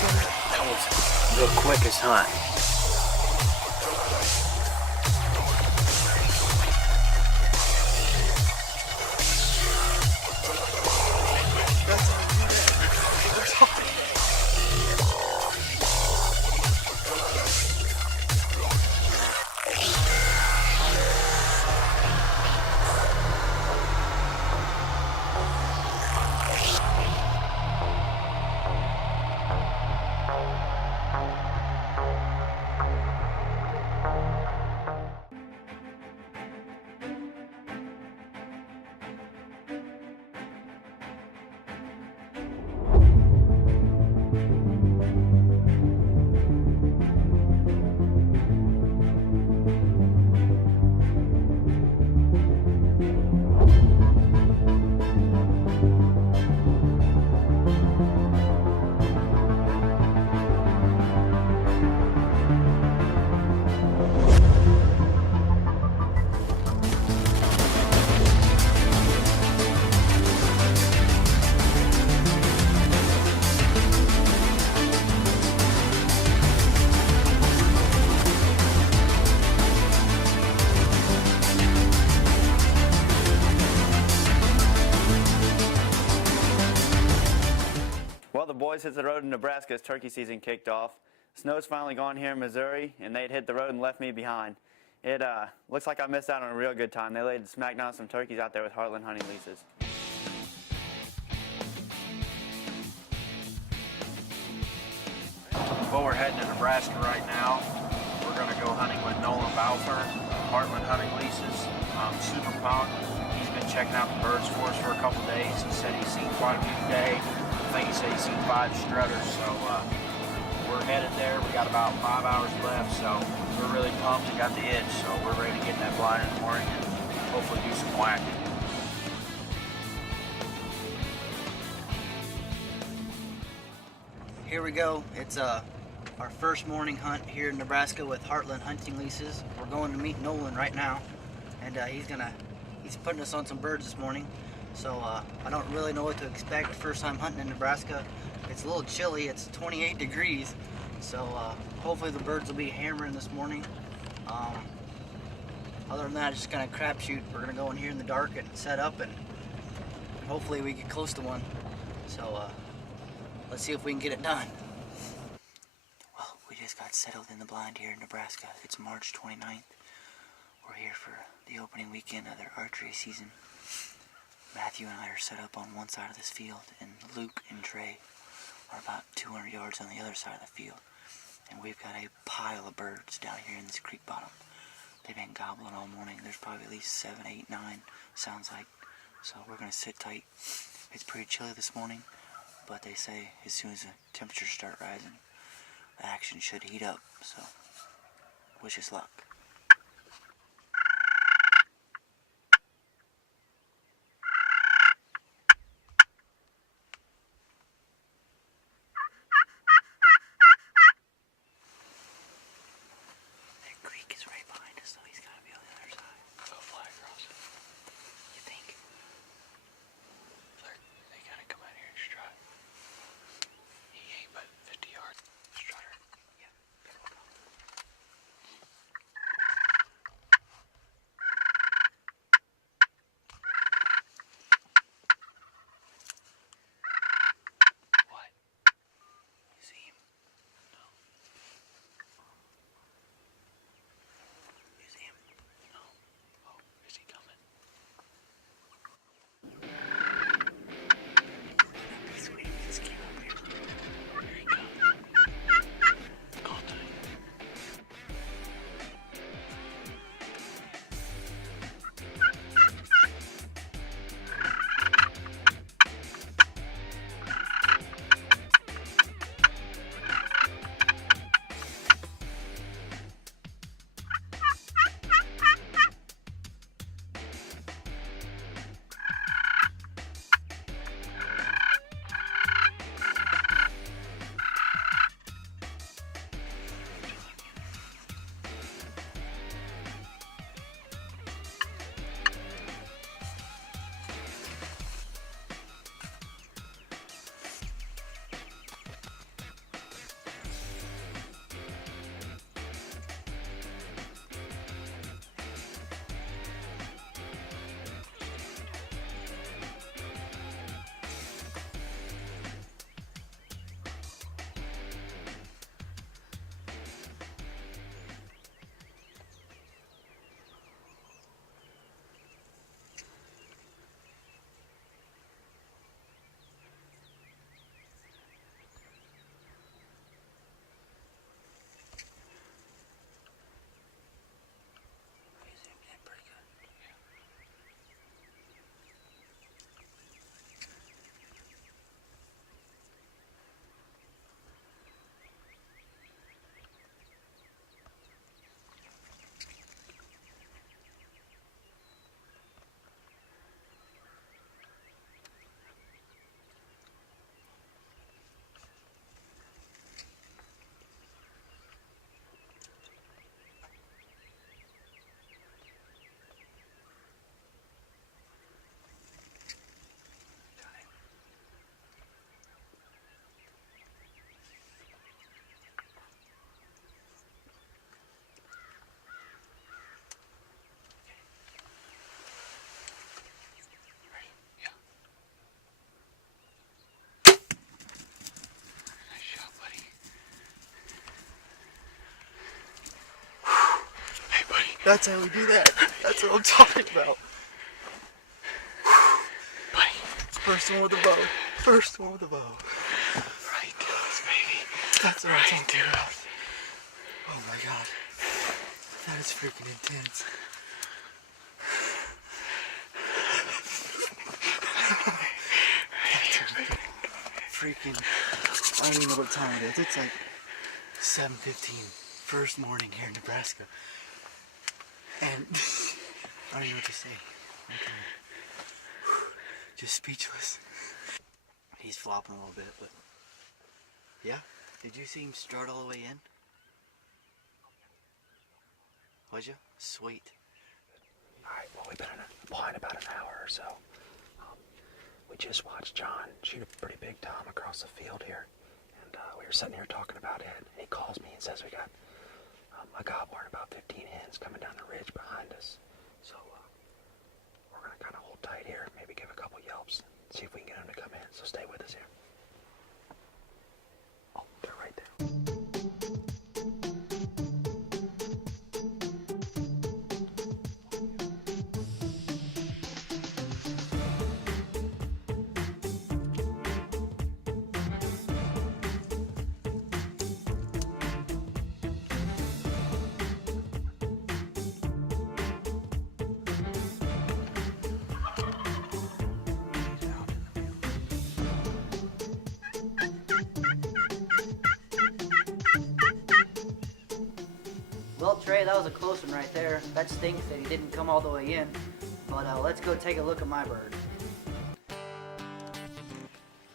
That was the quickest hunt. Well, the boys hit the road in Nebraska as turkey season kicked off. Snow's finally gone here in Missouri, and they'd hit the road and left me behind. It looks like I missed out on a real good time. They laid smack down some turkeys out there with Heartland hunting leases. Well, we're heading to Nebraska right now. We're going to go hunting with Nolan Balfour, Heartland Hunting Leases. Super pumped. He's been checking out the birds for us for a couple days. He said he's seen quite a few today. I think he said he's seen 5 strutters. So we're headed there. We got about 5 hours left, so we're really pumped and got the itch. So we're ready to get in that blind in the morning and hopefully do some whacking. Here we go. It's our first morning hunt here in Nebraska with Heartland Hunting Leases. We're going to meet Nolan right now, and he's putting us on some birds this morning. So I don't really know what to expect. First time hunting in Nebraska. It's a little chilly. It's 28 degrees. So hopefully the birds will be hammering this morning. Other than that, it's just kind of crapshoot. We're gonna go in here in the dark and set up, and hopefully we get close to one. So let's see if we can get it done. Well, we just got settled in the blind here in Nebraska. It's March 29th. We're here for the opening weekend of their archery season. Matthew and I are set up on one side of this field, and Luke and Trey are about 200 yards on the other side of the field. And we've got a pile of birds down here in this creek bottom. They've been gobbling all morning. There's probably at least 7, 8, 9, sounds like. So we're gonna sit tight. It's pretty chilly this morning, but they say as soon as the temperatures start rising, the action should heat up. So wish us luck. That's how we do that. That's what I'm talking about. Buddy, first one with a bow. First one with a bow. Right, baby. That's what I'm talking about. Oh my god. That is freaking intense. Freaking, I don't even know what time it is. It's like 7:15, first morning here in Nebraska. And I don't even know what to say. Just speechless. He's flopping a little bit, but yeah. Did you see him start all the way in? Was you? Sweet. Alright, well, we've been in a blind about an hour or so. We just watched John shoot a pretty big tom across the field here. And we were sitting here talking about it. And he calls me and says we got a gobbler and about 15 hens coming down the ridge behind us. So we're going to kind of hold tight here, maybe give a couple yelps, see if we can get them to come in. So stay with us here. Oh, they're right there. Well, Trey, that was a close one right there. That stinks that he didn't come all the way in. But let's go take a look at my bird.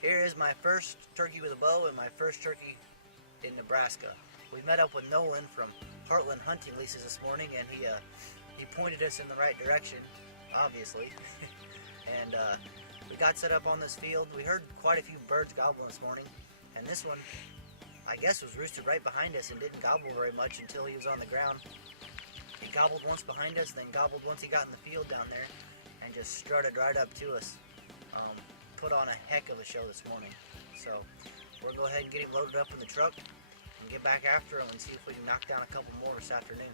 Here is my first turkey with a bow and my first turkey in Nebraska. We met up with Nolan from Heartland Hunting Leases this morning, and he pointed us in the right direction, obviously. And we got set up on this field. We heard quite a few birds gobbling this morning, and this one, I guess, was roosted right behind us and didn't gobble very much until he was on the ground. He gobbled once behind us, then gobbled once he got in the field down there, and just strutted right up to us. Put on a heck of a show this morning. So we'll go ahead and get him loaded up in the truck and get back after him and see if we can knock down a couple more this afternoon.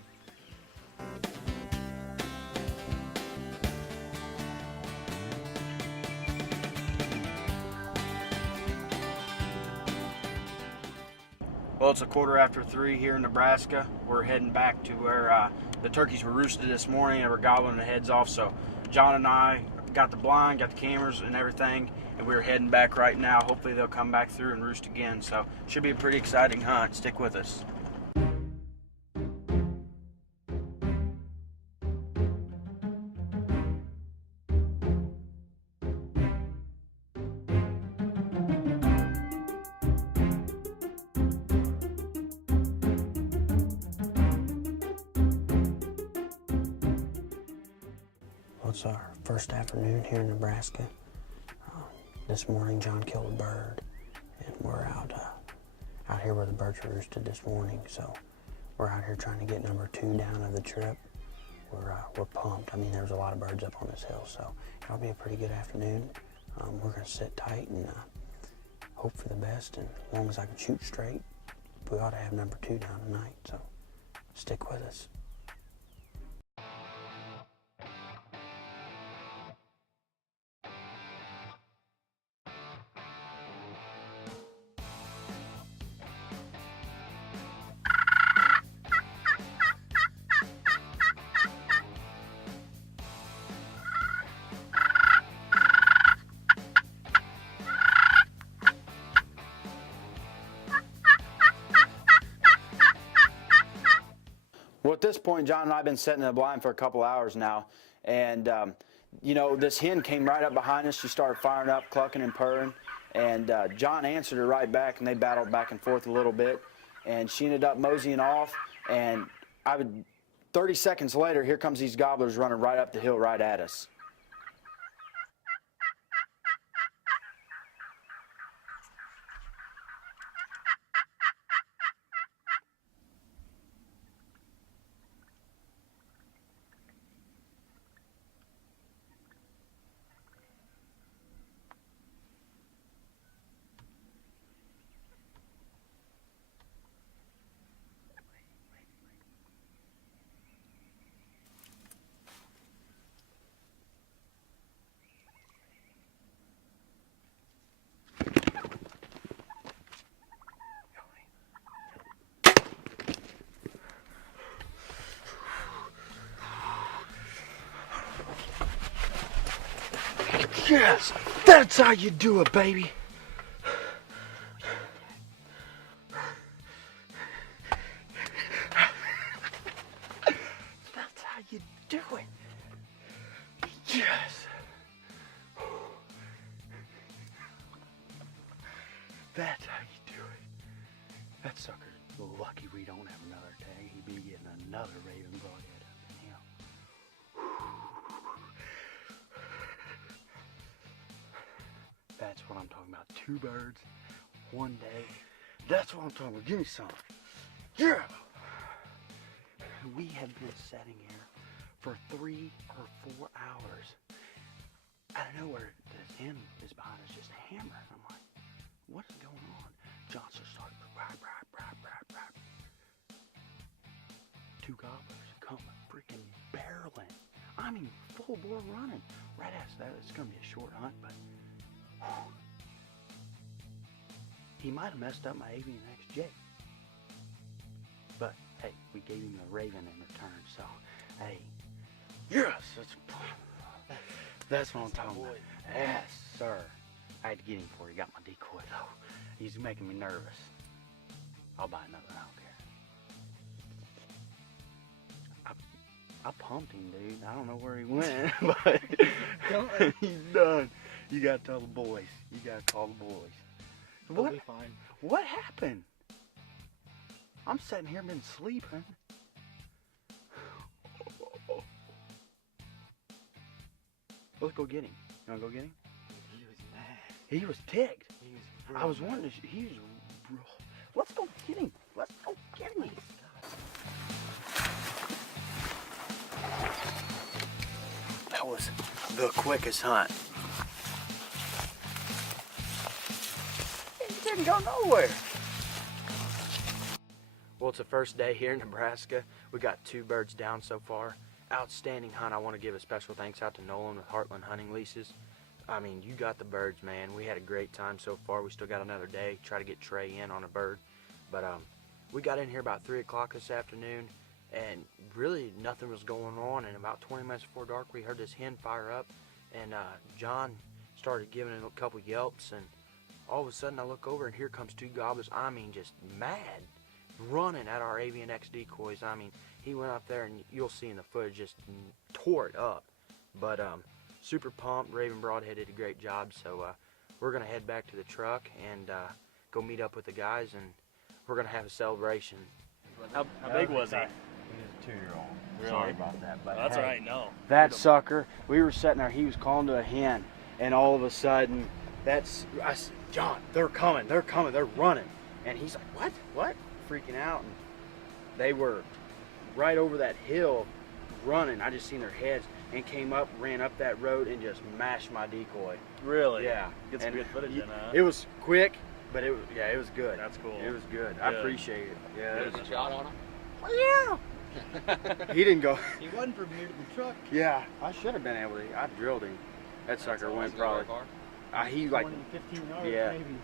Well, it's 3:15 here in Nebraska. We're heading back to where the turkeys were roosted this morning and were gobbling their heads off. So John and I got the blind, got the cameras and everything, and we're heading back right now. Hopefully they'll come back through and roost again. So should be a pretty exciting hunt. Stick with us. Well, it's our first afternoon here in Nebraska. This morning, John killed a bird, and we're out here where the birds were roosted this morning. So we're out here trying to get number 2 down of the trip. We're pumped. I mean, there's a lot of birds up on this hill, so it'll be a pretty good afternoon. We're gonna sit tight and hope for the best. And as long as I can shoot straight, we ought to have number 2 down tonight. So stick with us. Well, at this point, John and I have been setting the blind for a couple hours now, and you know, this hen came right up behind us. She started firing up, clucking and purring, and John answered her right back, and they battled back and forth a little bit, and she ended up moseying off, and 30 seconds later, here comes these gobblers running right up the hill right at us. Yes, that's how you do it, baby. That's how you do it. Yes. That's how you do it. That sucker's lucky we don't have another tag. He'd be getting another Raven broadhead up in him. That's what I'm talking about. 2 birds, 1 day. That's what I'm talking about. Give me some. Yeah. We have been sitting here for 3 or 4 hours. Out of nowhere, this hen is behind us just hammering. I'm like, what is going on? Johnson started rap. 2 gobblers come freaking barreling. I mean, full bore running. Right after that, it's gonna be a short hunt, but whew. He might have messed up my Avian XJ. But hey, we gave him the Raven in return, so hey, yes, that's what I'm talking about. Yes, sir. I had to get him before he got my decoy though. He's making me nervous. I'll buy another, I don't care. I pumped him, dude. I don't know where he went, but he's done. You gotta tell the boys. You gotta call the boys. We'll be fine. What happened? I'm sitting here, been sleeping. Let's go get him. You wanna go get him? He was mad. He was ticked. He was I was wondering, he was. Let's go get him. Let's go get him. That was the quickest hunt. He didn't go nowhere. Well, it's the first day here in Nebraska. We got 2 birds down so far. Outstanding hunt. I want to give a special thanks out to Nolan with Heartland Hunting Leases. I mean, you got the birds, man. We had a great time so far. We still got another day. Try to get Trey in on a bird. But we got in here about 3 o'clock this afternoon, and really nothing was going on. And about 20 minutes before dark, we heard this hen fire up, and John started giving it a couple yelps, and all of a sudden I look over, and here comes 2 gobblers. I mean, just mad, running at our Avian X decoys. I mean, he went up there, and you'll see in the footage, just tore it up. But super pumped. Raven Broadhead did a great job, so we're gonna head back to the truck and go meet up with the guys, and we're gonna have a celebration. How big was he? He was a 2-year-old. Really? Sorry about that, but That's hey, all right. No. that sucker, we were sitting there, he was calling to a hen, and all of a sudden, John, they're coming, they're running. And he's like, what? Freaking out. And they were right over that hill running. I just seen their heads and came up, ran up that road, and just mashed my decoy. Really? Yeah. Get some And good footage in, huh? It was quick, but it was good. That's cool. It was good. I Good. appreciate it. Yeah. Good. It was, Shot on him? yeah. He didn't go. He wasn't from here to the truck. Yeah, I should have been able to. I drilled him. That sucker went probably. He like. 15 yards, Yeah. maybe.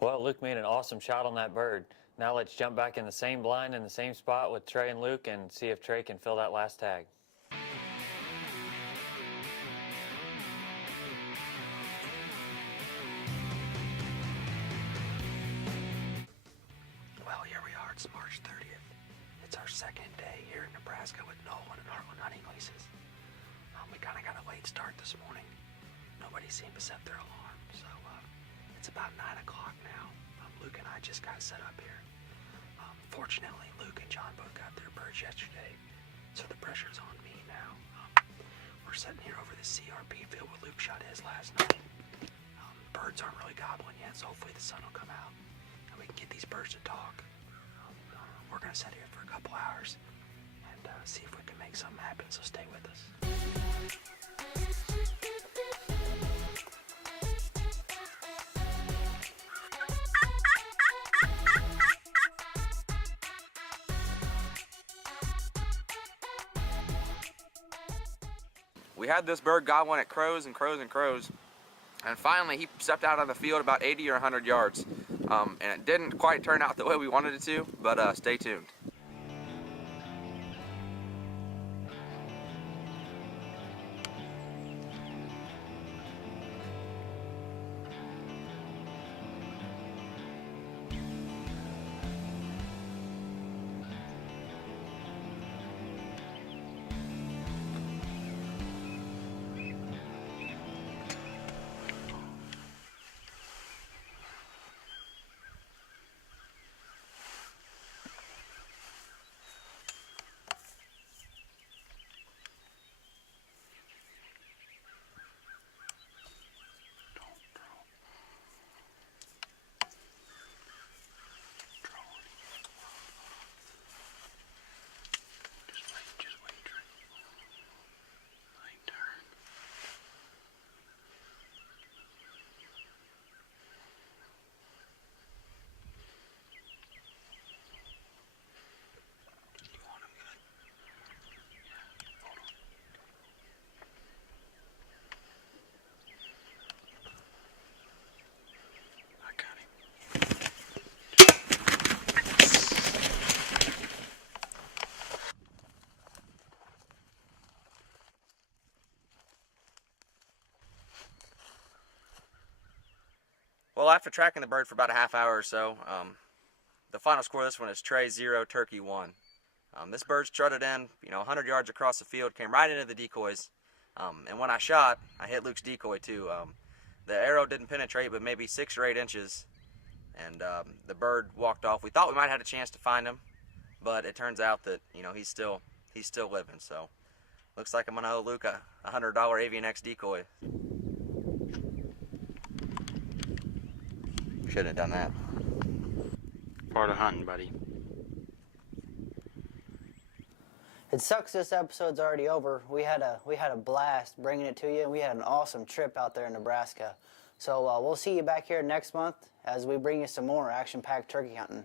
Well, Luke made an awesome shot on that bird. Now let's jump back in the same blind in the same spot with Trey and Luke and see if Trey can fill that last tag. Well, here we are. It's March 30th. It's our second day here in Nebraska with Nolan and Heartland Hunting Leases. We kind of got a late start this morning. Nobody seemed to set their alarm, so it's about 9 o'clock now. Luke and I just got set up here. Fortunately, Luke and John both got their birds yesterday, so the pressure's on me now. We're sitting here over the CRP field where Luke shot his last night. Birds aren't really gobbling yet, so hopefully the sun will come out and we can get these birds to talk. We're gonna sit here for a couple hours and see if we can make something happen, so stay with us. We had this bird gobbling at crows and crows and crows, and finally he stepped out of the field about 80 or 100 yards, and it didn't quite turn out the way we wanted it to, but stay tuned. Well, after tracking the bird for about a half hour or so, the final score of this one is Trey 0, Turkey 1. This bird strutted in, 100 yards across the field, came right into the decoys. And when I shot, I hit Luke's decoy too. The arrow didn't penetrate, but maybe 6 or 8 inches. And the bird walked off. We thought we might have had a chance to find him, but it turns out that, he's still living. So looks like I'm gonna owe Luke a $100 Avian X decoy. Shouldn't have done that. Part of hunting, buddy. It sucks this episode's already over. We had a blast bringing it to you, and we had an awesome trip out there in Nebraska. So we'll see you back here next month as we bring you some more action-packed turkey hunting.